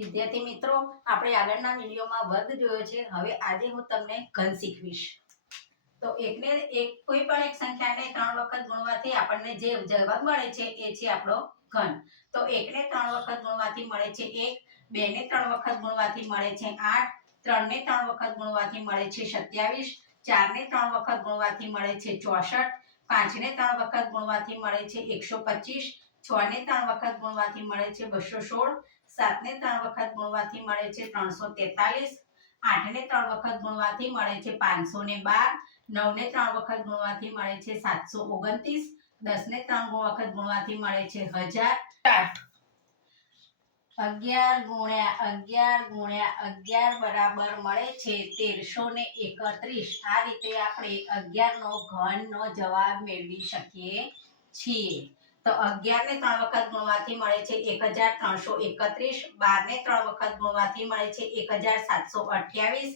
વિદ્યાર્થી મિત્રો, આપણે આગળના વિડીયોમાં વર્ગ જોયો છે. હવે આજે હું તમને ઘન શીખવીશ. તો એકને એક કોઈ પણ એક સંખ્યાને 3 વખત ગુણવાથી આપણને જે જવાબ મળે છે એ છે આપણો ઘન. તો એકને 3 વખત ગુણવાથી મળે છે 1, બેને 3 વખત ગુણવાથી મળે છે 8, ત્રણને 3 વખત ગુણવાથી મળે છે 27, ચારને 3 વખત ગુણવાથી મળે છે 64, પાંચને 3 વખત ગુણવાથી મળે છે 125, 6 ને 3 વખત ગુણવાથી મળે છે 216, 7 ને 3 વખત ગુણવાથી મળે છે 343, 8 ને 3 વખત ગુણવાથી મળે છે 512, 9 ને 3 વખત ગુણવાથી મળે છે 729, 10 ને 3 વખત ગુણવાથી મળે છે 1000. 11 ગુણ્યા 11 ગુણ્યા 11 બરાબર મળે છે 1331. આ રીતે આપણે 11 નો ઘનનો જવાબ મેળવી શકીએ છીએ. તો 11 ને 3 વખત ગુણવાથી મળે છે 1331, 12 ને 3 વખત ગુણવાથી મળે છે 1728,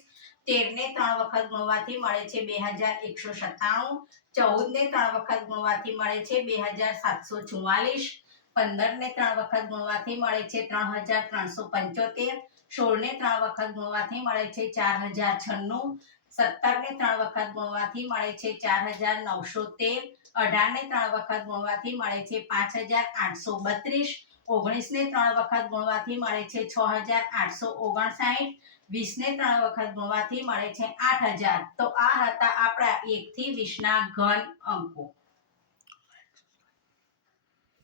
13 ને 3 વખત ગુણવાથી મળે છે 2197, 14 ને 3 વખત ગુણવાથી મળે છે 2744, 15 ને 3 વખત ગુણવાથી મળે છે 3375, 16 ને 3 વખત ગુણવાથી મળે છે 4096, 17 ને 3 વખત ગુણવાથી મળે છે 4913, 18 ને 3 વખત ગુણવાથી મળે છે 5832, 19 ને 3 વખત ગુણવાથી મળે છે 6859, 20 ને 3 વખત ગુણવાથી મળે છે 8000. તો આ હતા આપણા 1 થી 20 ના ઘન અંકો.